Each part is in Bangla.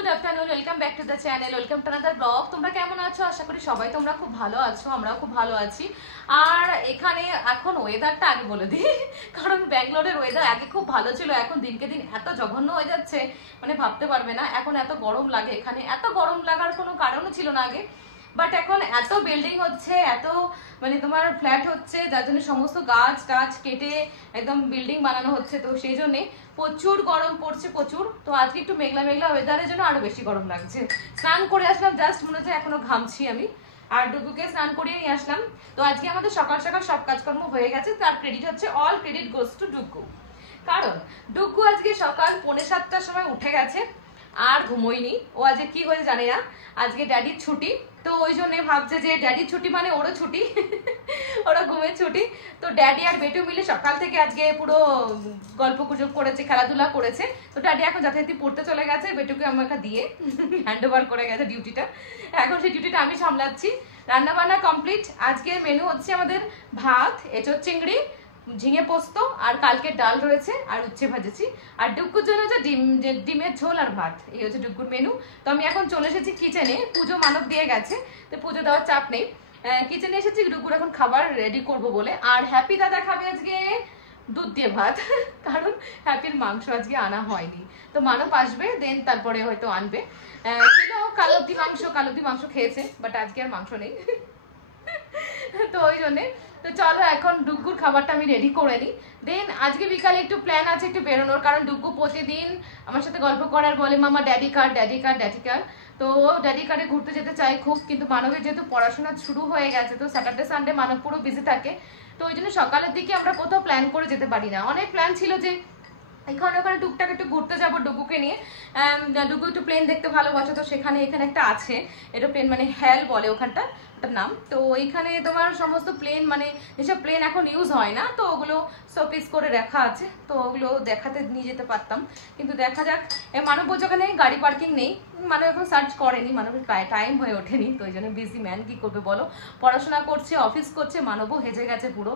Good afternoon, welcome back to the channel, welcome to another blog. তোমরা কেমন আছো? আশা করি সবাই তোমরা খুব ভালো আছো, আমরাও খুব ভালো আছি। আর এখানে এখন ওয়েদারটা আগে বলে দিই, কারণ ব্যাঙ্গালোরের ওয়েদার আগে খুব ভালো ছিল, এখন দিনকে দিন এত জঘন্য হয়ে যাচ্ছে, মানে ভাবতে পারবে না। এখন এত গরম লাগে, এখানে এত গরম লাগার কোনো কারণও ছিল না আগে, বাট এখন এত বিল্ডিং হচ্ছে, এত মানে তোমার ফ্ল্যাট হচ্ছে, যার জন্য সমস্ত গাছ টাছ কেটে একদম বিল্ডিং বানানো হচ্ছে, তো সেই জন্যে প্রচুর গরম পড়ছে প্রচুর। তো আজকে একটু মেঘলা মেঘলা ওয়েদারের জন্য আরো বেশি গরম লাগছে। স্নান করে আসলাম, জাস্ট মনে হচ্ছে এখনো ঘামছি আমি, আর ডুগুকে স্নান করিয়ে নিয়ে আসলাম। তো আজকে আমাদের সকাল সকাল সব কাজকর্ম হয়ে গেছে, তার ক্রেডিট হচ্ছে, অল ক্রেডিট গোস টু ডুগু। কারণ ডুগু আজকে সকাল 6:45টার সময় উঠে গেছে, আর ঘুমোয়নি। ও আজকে কি হয়েছে জানি না, আজকে ড্যাডির ছুটি, তো ওই জন্য ভাবছে যে ড্যাডির ছুটি মানে ওরও ছুটি, ওরা ঘুমের ছুটি। তো ড্যাডি আর বেটু মিলে সকাল থেকে আজকে পুরো গল্প গুজব করেছে, খেলাধুলা করেছে। তো ড্যাডি এখন যথারীতি পড়তে চলে গেছে, বেটুকে আমাকে দিয়ে হ্যান্ড ওভার করে গেছে ডিউটিটা। এখন সেই ডিউটিটা আমি সামলাচ্ছি। রান্না বান্না কমপ্লিট। আজকে মেনু হচ্ছে আমাদের ভাত, এঁচোড় চিংড়ি, ঝিঙে পোস্ত, আর কালকে ডাল রয়েছে, আর উচ্ছে ভাজেছি। আর ডুগ্গুর জন্য হচ্ছে ডিমের ঝোল আর ভাত, এই হচ্ছে ডুগ্গুর মেনু। তো আমি এখন চলে এসেছি কিচেনে, পুজো মানব দিয়ে গেছে, তো পুজো দেওয়ার চাপ নেই। কিচেনে এসেছি ডুগ্গুর এখন খাবার রেডি করব বলে। আর হ্যাপি দাদা খাবে আজকে দুধ দিয়ে ভাত, কারণ হ্যাপির মাংস আজকে আনা হয়নি। তো মানব আসবে, দেন তারপরে হয়তো আনবে। ছিল কালব্দি মাংস খেয়েছে, বাট আজকে আর মাংস নেই। তো ওই জন্যে তো চলো এখন ডুগ্গুর খাবারটা আমি রেডি করে নিই। দেন আজকে বিকালে একটু প্ল্যান আছে একটু বেরোনোর, কারণ ডুগ্গু প্রতিদিন আমার সাথে গল্প করার বলে মামা ড্যাডি কার ড্যাডি কার ড্যাডি কার। তো ড্যাডি কারে ঘুরতে যেতে চাই খুব, কিন্তু মানবের যেহেতু পড়াশোনা শুরু হয়ে গেছে, তো স্যাটারডে সানডে মানব পুরো বিজি থাকে। তো ওই জন্য সকালের দিকে আমরা কোথাও প্ল্যান করে যেতে পারি না। অনেক প্ল্যান ছিল যে এখানে ওখানে টুকটাক একটু ঘুরতে যাবো ডুগুকে নিয়ে। ডুগু একটু প্লেন দেখতে ভালোবাসে, তো সেখানে এখানে একটা আছে এরোপ্লেন, মানে হ্যাল বলে ওখানটা ওটার নাম। তো ওইখানে তোমার সমস্ত প্লেন, মানে যেসব প্লেন এখন ইউজ হয় না, তো ওগুলো শোপিস করে রাখা আছে, তো ওগুলো দেখাতে নিয়ে যেতে পারতাম। কিন্তু দেখা যাক, মানব বলছে ওখানে গাড়ি পার্কিং নেই, মানব এখন সার্চ করেনি, মানবের টাইম হয়ে ওঠেনি, তো ওই জন্য বিজি ম্যান, কি করবে বলো, পড়াশোনা করছে, অফিস করছে, মানবও হেজে গেছে পুরো।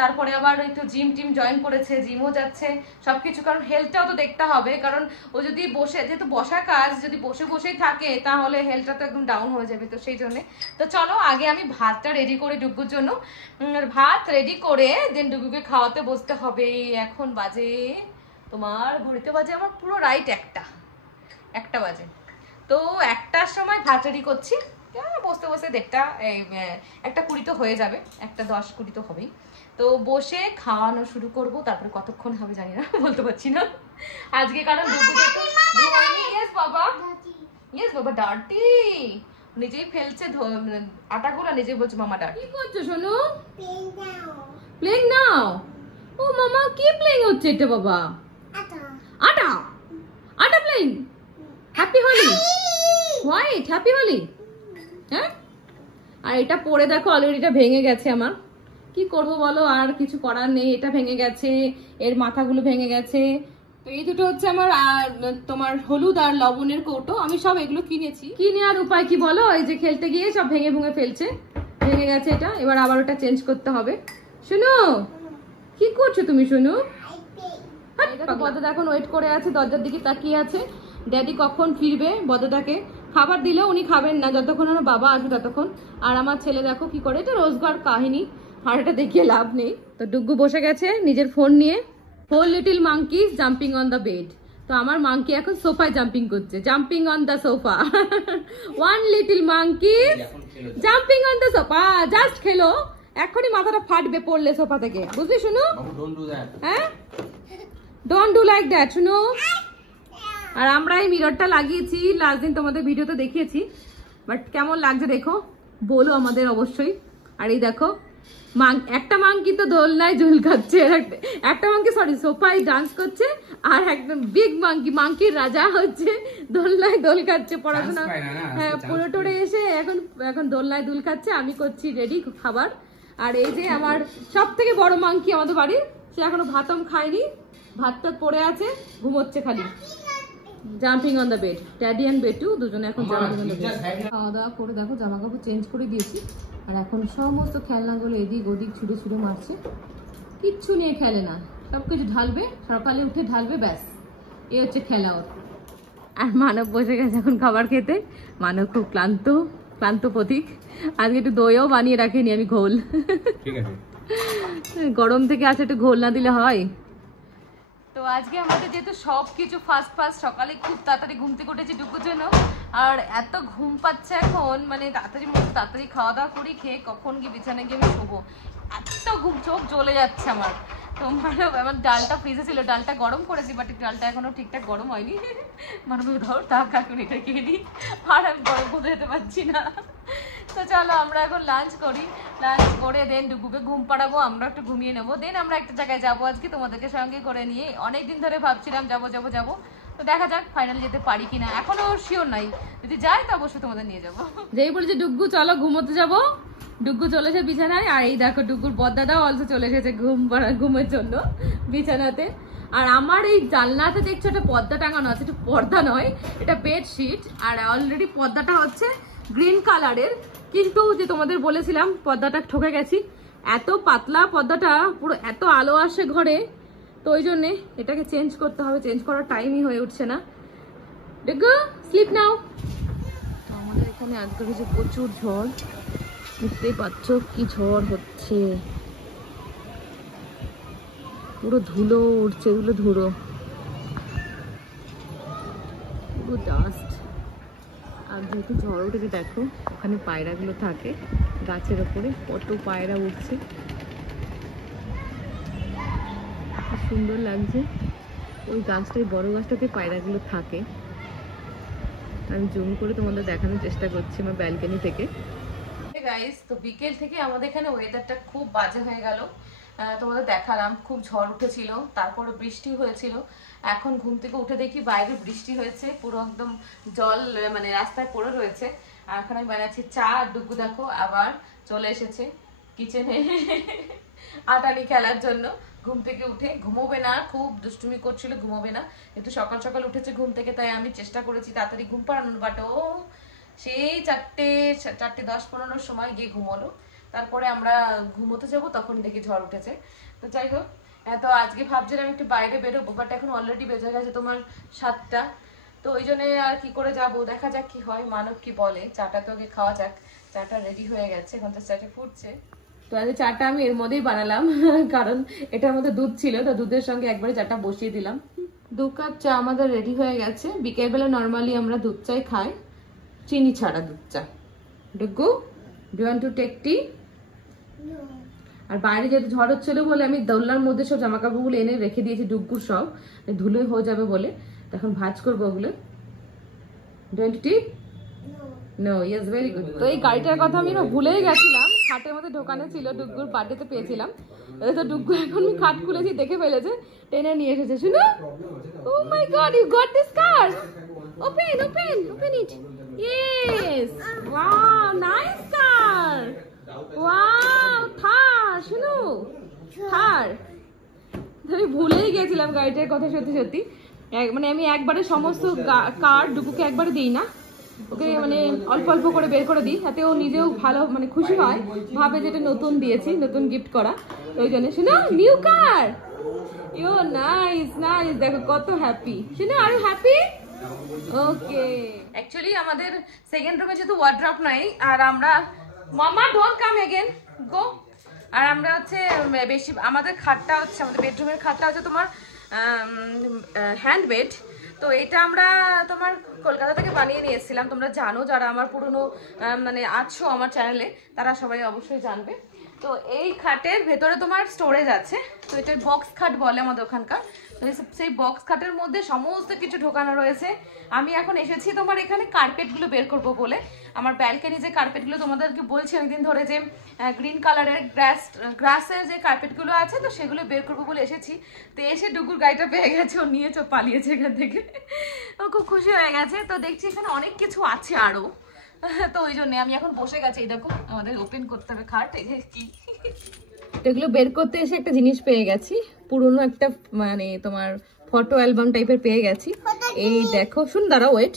তারপরে আবার একটু জিম টিম জয়েন করেছে, জিমও যাচ্ছে, সবকিছু, কারণ হেলথটাও তো দেখতে হবে। কারণ ও যদি বসে, যেহেতু বসা কাজ, যদি বসে বসেই থাকে তাহলে হেলথটা তো একদম ডাউন হয়ে যাবে, তো সেই জন্যে। তো চলো আগে আমি ভাতটা রেডি করি ডুগুর জন্য। ভাত রেডি করে দেন ডুগুকে খাওয়াতে বসতে হবে। এখন বাজে তোমার ঘড়িতে বাজে আমার পুরো রাইট একটা বাজে। তো 1টার সময় ভাত রেডি করছি, বসতে বসতে 1:20 তো হয়ে যাবে, 1:10-20 তো হবেই। তো বসে খাওয়ানো শুরু করব, তারপরে কতক্ষণ হবে জানি না, বলতে পারছি না আজকে, কারণ ইয়েস বাবা ডার্টি নিজেই ফেলছে আটাগুলো, নিজেই বলছে মামা ডার্টি। কি করছো সোনু? প্লেইং নাও। ও মামা কি প্লেইং হচ্ছে এটা বাবা? আটা আটা playing. Happy Holi, white happy Holi. হ্যাঁ, আর এটা পরে দেখো অলরেডি এটা ভেঙে গেছে আমার, কি করব বলো, আর কিছু করার নেই, এটা ভেঙে গেছে, এর মাথাগুলো ভেঙে গেছে। তো এই দুটো হচ্ছে আমার তোমার হলুদ আর লবণের কৌটো, আমি সব এগুলো কিনেছি, কিনে আর উপায় কি বলো, এই যে খেলতে গিয়ে সব ভেঙে ভেঙে ফেলছে, ভেঙে গেছে এটা, এবার আবার ওটা চেঞ্জ করতে হবে। শুনো কি করছো তুমি শুনু? বদদা এখন ওয়েট করে আছে, দরজার দিকে তাকিয়ে আছে, ড্যাডি কখন ফিরবে। বদদাকে খাবার দিলেও উনি খাবেন না যতক্ষণ আমার বাবা আসবে ততক্ষণ। আর আমার ছেলে দেখো কি করে, এটা রোজগার কাহিনী, আর এটা দেখিয়ে লাভ নেই। তো ডুগ্গু বসে গেছে নিজের ফোন নিয়ে। 4 little monkeys jumping on the bed. তো আমার মাংকি এখন সোফায় জাম্পিং করছে, jumping on the sofa. 1 little monkeys jumping on the sofa. Just খেলো, এখনই মাথাটা ফাটবে পড়লে সোফা থেকে, বুঝলি শুনো? হ্যাঁ, ডোন্ট ডু লাইক দ্যাট শুনো। আর আমরা এই মিররটা লাগিয়েছি, লাস্ট দিন তোমাদের ভিডিওতে দেখিয়েছি, বাট কেমন লাগছে দেখো বলো আমাদের অবশ্যই। আর এই দেখো একটা মাংকি তো দোলনায় ঝুল খাচ্ছে, একটা মাংকি সোফায় ডান্স করছে, আর একদম বিগ মাংকির রাজা হচ্ছে দোলনায় দোল খাচ্ছে, পড়াশোনা হ্যাঁ পুরো টোরে এসে এখন দোলনায় দুল খাচ্ছে। আমি করছি রেডি খাবার। আর এই যে আমার সব থেকে বড় মাংকি আমাদের বাড়ির, সে এখনো ভাতম খায়নি, ভাতটা পড়ে আছে, ঘুমোচ্ছে খালি, jumping on the bed. Daddy and বেটু দুজনে এখন খাওয়া দাওয়া করে দেখো জামা কাপড় চেঞ্জ করে দিয়েছি, আর এখন সমস্ত খেলনাগুলো এদিক ওদিক ছুড়ে ছুড়ে মারছে, কিচ্ছু নিয়ে খেলে না, সবকিছু ঢালবে, সকালে উঠে ঢালবে, ব্যাস এই হচ্ছে খেলা ওর। আর মানব বসে গেছে এখন খাবার খেতে। মানব খুব ক্লান্ত প্রতীক। আজকে একটু দইও বানিয়ে রাখিনি আমি, ঘোল। ঠিক আছে, গরম থেকে আসে একটু ঘোল না দিলে হয়। তো আজকে আমাদের যেহেতু সবকিছু ফার্স্ট সকালে খুব তাড়াতাড়ি ঘুম থেকে উঠেছি ডুকুর জন্য। আর এত ঘুম পাচ্ছে এখন, মানে তাড়াতাড়ি খাওয়া দাওয়া করি, খেয়ে কখন গিয়ে বিছানায় গিয়ে আমি শোবো, এত ঘুম, চোখ জ্বলে যাচ্ছে আমার। তো আমার ডালটা ফ্রিজে ছিল, ডালটা গরম করেছি, বাট ডালটা এখনো ঠিকঠাক গরম হয়নি। মানে ধর তাক এখন এটা খেয়ে নিই, আর আমি গরম করে যেতে পারছি না। তো চলো আমরা এখন লাঞ্চ করি, লাঞ্চ করে দেন ডুগুকে ঘুম পাড়াবো, আমরা একটু ঘুমিয়ে নেবো, দেন আমরা একটা জায়গায় যাবো আজকে তোমাদেরকে সঙ্গে করে নিয়ে। অনেকদিন ধরে ভাবছিলাম যাবো, তো দেখা যাক ফাইনালি যেতে পারি কিনা, এখনো শিওর নাই। যদি যাই তো অবশ্যই তোমাদের নিয়ে যাবো। যেই বলেছে ডুগু চলো ঘুমোতে যাবো, ডুগু চলেছে বিছানায়। আর এই দেখো ডুগুর বড়দাদাও অলসো চলে এসেছে ঘুমের জন্য বিছানাতে। আর আমার এই জানলাতে দেখছো একটা পর্দা টাঙানো আছে, এটা পর্দা নয়, এটা বেডশিট। আর অলরেডি পর্দাটা হচ্ছে গ্রিন কালারের, কিন্তু যে তোমাদের বলেছিলাম পর্দাটা ঠকে গেছি, এত পাতলা পর্দাটা, পুরো এত আলো আসে ঘরে, তো ওই জন্যে এটাকে চেঞ্জ করতে হবে, চেঞ্জ করার টাইমই হয়ে উঠছে না। ডুগু স্লিপ নাও। আমাদের এখানে আজকে হচ্ছে প্রচুর ঝড়, বুঝতেই পারছো কি ঝড় হচ্ছে, পুরো ধুলো উঠছে, এগুলো ধুলো, পুরো ডাস্ট। আর যেহেতু ঝড় উঠেছে দেখো, ওখানে পায়রাগুলো থাকে গাছের ওপরে, কত পায়রা উঠছে, খুব সুন্দর লাগছে। ওই গাছটাই, বড় গাছটাতে পায়রাগুলো থাকে। আমি জুম করে তোমাদের দেখানোর চেষ্টা করছি আমার ব্যালকনি থেকে। গাইস, তো বিকেল থেকে আমাদের এখানে ওয়েদারটা খুব বাজে হয়ে গেল, তোমাদের দেখালাম, খুব ঝড় উঠেছিল, তারপরে বৃষ্টি হয়েছিল। এখন ঘুম থেকে উঠে দেখি বাইরে বৃষ্টি হয়েছে, পুরো একদম জল মানে রাস্তায় পড়ে রয়েছে। আর এখন আমি বানাচ্ছি চা, আর ডুগু দেখো আবার চলে এসেছে কিচেনে আটানি খেলার জন্য। ঘুম থেকে উঠে ঘুমোবে না, খুব দুষ্টুমি করছিল, ঘুমোবে না, কিন্তু সকাল সকাল উঠেছে ঘুম থেকে, তাই আমি চেষ্টা করেছি তাড়াতাড়ি ঘুম পাড়ানোর, বাট ও সেই 4:10-15 সময় গিয়ে ঘুমোলো। তারপরে আমরা ঘুমোতে যাবো, তখন দেখি ঝড় উঠেছে। তো যাই হোক, তো আজকে ভাবছিলাম একটু বাইরে বেরোবো, বাট এখন অলরেডি বেজে গেছে তোমার 7টা। তো ওই জন্য আর কি করে যাব, দেখা যাক কি হয়, মানব কি বলে। চাটা তো আগে খাওয়া যাক, চাটা রেডি হয়ে গেছে, এখন তো চাটা ফুটছে। তো আজকে চাটা আমি এর মধ্যেই বানালাম, কারণ এটার মধ্যে দুধ ছিল, তো দুধের সঙ্গে একবারে চাটা বসিয়ে দিলাম। 2 কাপ চা আমাদের রেডি হয়ে গেছে। বিকেলবেলা নর্মালি আমরা দুধ চাই খাই, চিনি ছাড়া দুধ চা। ডুগু, do want to take tea? আর বাইরে যেহেতু ঝড় হচ্ছিল বলে আমি দোলনার মধ্যে সব জামা কাপড়গুলো এনে রেখে দিয়েছি, ডুগুর সব ধুলোই হয়ে যাবে বলে। এখন ভাঁজ করবো ওগুলো। Do want to tea? No, yes, very good. তো এই গাড়িটার কথা আমি না ভুলেই গেছিলাম, খাটের মধ্যে ঢোকানো ছিল, ডুগুর বার্থডেতে পেয়েছিলাম। তো ডুগু এখন খাট খুলেছি, দেখে ফেলেছে, টেনে নিয়ে এসেছে। শুনো, oh my god, you got this car, open it. Yes! Wow, nice car! Wow, Thar! শুনো, Thar! আমি ভুলেই গেছিলাম গাড়িটার কথা, সত্যি। মানে আমি একবারে সমস্ত কার ডুকুকে একবারে দিই না, ওকে মানে অল্প করে বের করে দিই, তাতে ও নিজেও ভালো মানে খুশি হয়, ভাবে যেটা নতুন দিয়েছি, নতুন গিফট করা, ওই জন্য। শুনো, নিউ কার, ইউ নাইস, দেখো কত হ্যাপি। শুনো, are you happy? Okay, actually আমাদের সেকেন্ড রুমে যেহেতু ওয়ার্ড্রপ নাই, আর আমরা, মামা ডোন্ট কাম এগেন, গো। আর আমরা হচ্ছে বেশি, আমাদের খাটটা হচ্ছে, আমাদের বেডরুমের খাটটা হচ্ছে তোমার হ্যান্ড বেড। তো এটা আমরা তোমার কলকাতা থেকে বানিয়ে নিয়ে এসেছিলাম, তোমরা জানো, যারা আমার পুরনো মানে আছো আমার চ্যানেলে, তারা সবাই অবশ্যই জানবে। তো এই খাটের ভেতরে তোমার স্টোরেজ আছে, তো এটা বক্স খাট বলে আমাদের ওখানকার। তো সেই বক্স খাটের মধ্যে সমস্ত কিছু ঢোকানো রয়েছে। আমি এখন এসেছি তোমার এখানে কার্পেটগুলো বের করবো বলে, আমার ব্যালকনি যে কার্পেটগুলো তোমাদেরকে বলছি অনেকদিন ধরে, যে গ্রিন কালারের গ্রাসের যে কার্পেটগুলো আছে, তো সেগুলো বের করবো বলে এসেছি। তো এসে ডুগুর গাড়িটা পেয়ে গেছে, ও নিয়েছে, পালিয়েছে এখান থেকে, ও খুব খুশি হয়ে গেছে। তো দেখছি এখানে অনেক কিছু আছে আরো, তো ওই জন্য আমি এখন বসে গেছি। এই দেখো, আমাদের ওপেন করতে হবে খাট, কি এগুলো বের করতে এসে একটা জিনিস পেয়ে গেছি, পুরনো একটা মানে তোমার ফটো অ্যালবাম টাইপের পেয়ে গেছি। এই দেখো, সুন্দর, ওয়েট,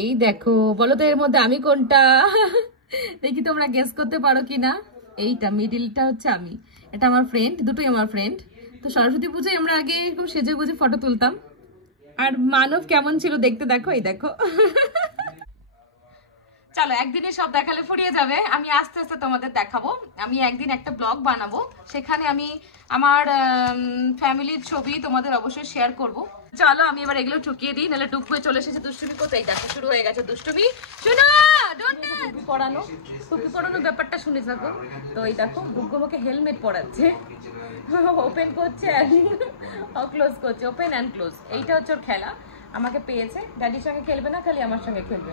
এই দেখো, বলো তো এর মধ্যে আমি কোনটা, দেখি তোমরা গেস করতে পারো কিনা। এইটা মিডিলটা হচ্ছে আমি, এটা আমার ফ্রেন্ড, দুটোই আমার ফ্রেন্ড। তো সরস্বতী পুজোয় আমরা আগে এরকম সেজে গুজে ফটো তুলতাম, আর মানব কেমন ছিল দেখতে দেখো, এই দেখো। চলো একদিনে সব দেখালে ফুরিয়ে যাবে, আমি আস্তে আস্তে তোমাদের দেখাবো। আমি একদিন একটা ব্লগ বানাবো, সেখানে আমি আমার ফ্যামিলির ছবি তোমাদের অবশ্যই শেয়ার করব। চলো আমি এবার এগুলো ঠুকিয়ে দিই, নাহলে ডুব হয়ে চলে এসেছে দুষ্টুমি কোথায়, দেখো শুরু হয়ে গেছে দুষ্টুমি। শোনো টুপি পরানো, টুপি পরানোর ব্যাপারটা শুনে থাকো। তো এই দেখো ডুগ্গুমোকে হেলমেট পরাচ্ছে, ওপেন করছে আর ক্লোজ করছে, ওপেন অ্যান্ড ক্লোজ। এইটা হচ্ছে ওর খেলা, আমাকে পেয়েছে। ড্যাডির সঙ্গে খেলবে না, খালি আমার সঙ্গে খেলবে।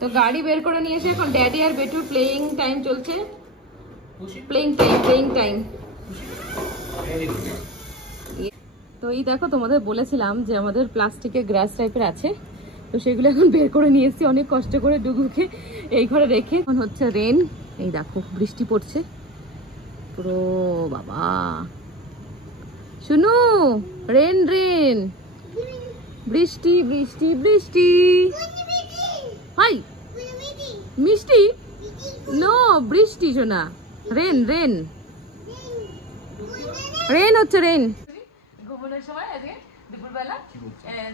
তো গাড়ি বের করে নিয়ে এসে এখন ড্যাডি আর বেটুর প্লেইং টাইম চলছে, প্লেইং টাইম। তো এই দেখো তোমাদের বলেছিলাম যে আমাদের প্লাস্টিকের গ্রাস টাইপের আছে, তো সেগুলো এখন বের করে নিয়ে এসেছি অনেক কষ্ট করে ডুগুকে এই ঘরে রেখে। এখন হচ্ছে রেন, এই দেখো বৃষ্টি পড়ছে পুরো, বাবা শুনু, রেন রেন, বৃষ্টি বৃষ্টি বৃষ্টি। হাই মিষ্টি, নো বৃষ্টি শোনা, রেন রেন রেন হচ্ছে রেন। ঘুমানোর সময় আজকে দুপুরবেলা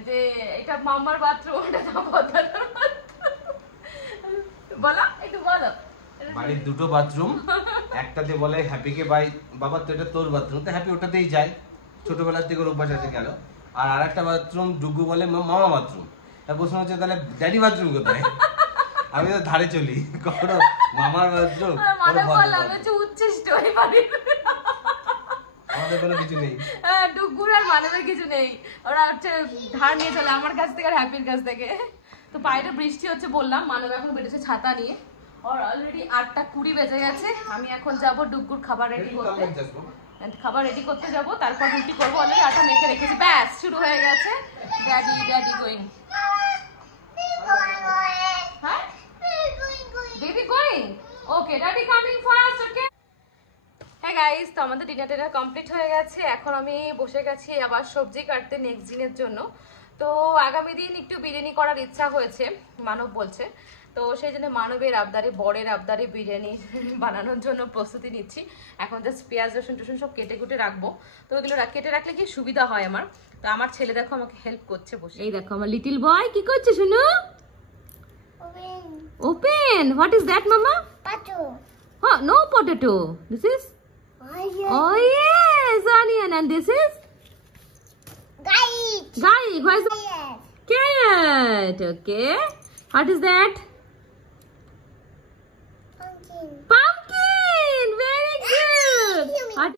যে এটা মামার বাথরুম, ওটা বলো একটু বলো। বাড়ির দুটো বাথরুম, একটাতে বলে হ্যাপিকে বাই বাবা তো এটা তোর বাথরুম, তো হ্যাপি ওটাতেই যায়, ছোটবেলার থেকে ওর অভ্যাস আছে গেল। আর আরেকটা বাথরুম ডুগু বলে মামা বাথরুম। তা প্রশ্ন হচ্ছে তাহলে ড্যাডি বাথরুম কোথায়? আমি তো ধারে চলি, কখনো মামার বাথরুম উচ্ছিষ্ট আমাদের কোনো কিছু নেই, ডুগুর আর মানবের কিছু নেই, ওরা হচ্ছে ধার নিয়ে চলে আমার কাছ থেকে আর হ্যাপির কাছ থেকে। তো বাইরে বৃষ্টি হচ্ছে বললাম, মানব এখন বেরিয়েছে ছাতা নিয়ে, আর অলরেডি 8:20 বেজে গেছে। আমি এখন যাব ডুগুর খাবার রেডি করতে, যাব, তারপর রুটি করবো। অলরেডি আটা মেখে রেখেছি, ব্যাস শুরু হয়ে গেছে। ড্যাডি গোয়িং, হ্যাঁ বেবি গোয়িং, ওকে ড্যাডি কামিং ফার্স্ট, ওকে। হ্যাঁ গাইস, তো আমাদের ডিনার কমপ্লিট হয়ে গেছে। এখন আমি বসে গেছি আবার সবজি কাটতে নেক্সট দিনের জন্য। তো আগামী দিন একটু বিরিয়ানি করার ইচ্ছা হয়েছে, মানব বলছে। তো সেই জন্য মানবের আবদারে, বরের আবদারে বিরিয়ানি বানানোর জন্য প্রস্তুতি নিচ্ছি। এখন জাস্ট পেঁয়াজ রসুন টসুন সব কেটে কুটে রাখবো। তো ওগুলো কেটে রাখলে কি সুবিধা হয় আমার। তো আমার ছেলে দেখো আমাকে হেল্প করছে বসে, এই দেখো আমার লিটল বয় কি করছে শুনো। ওপেন, হোয়াট ইজ দ্যাট মামা? Potato. Oh, no potato. This is oh yes, onion, and this is garlic. Where's the carrot? Okay. What is that? Pumpkin. Very good. What?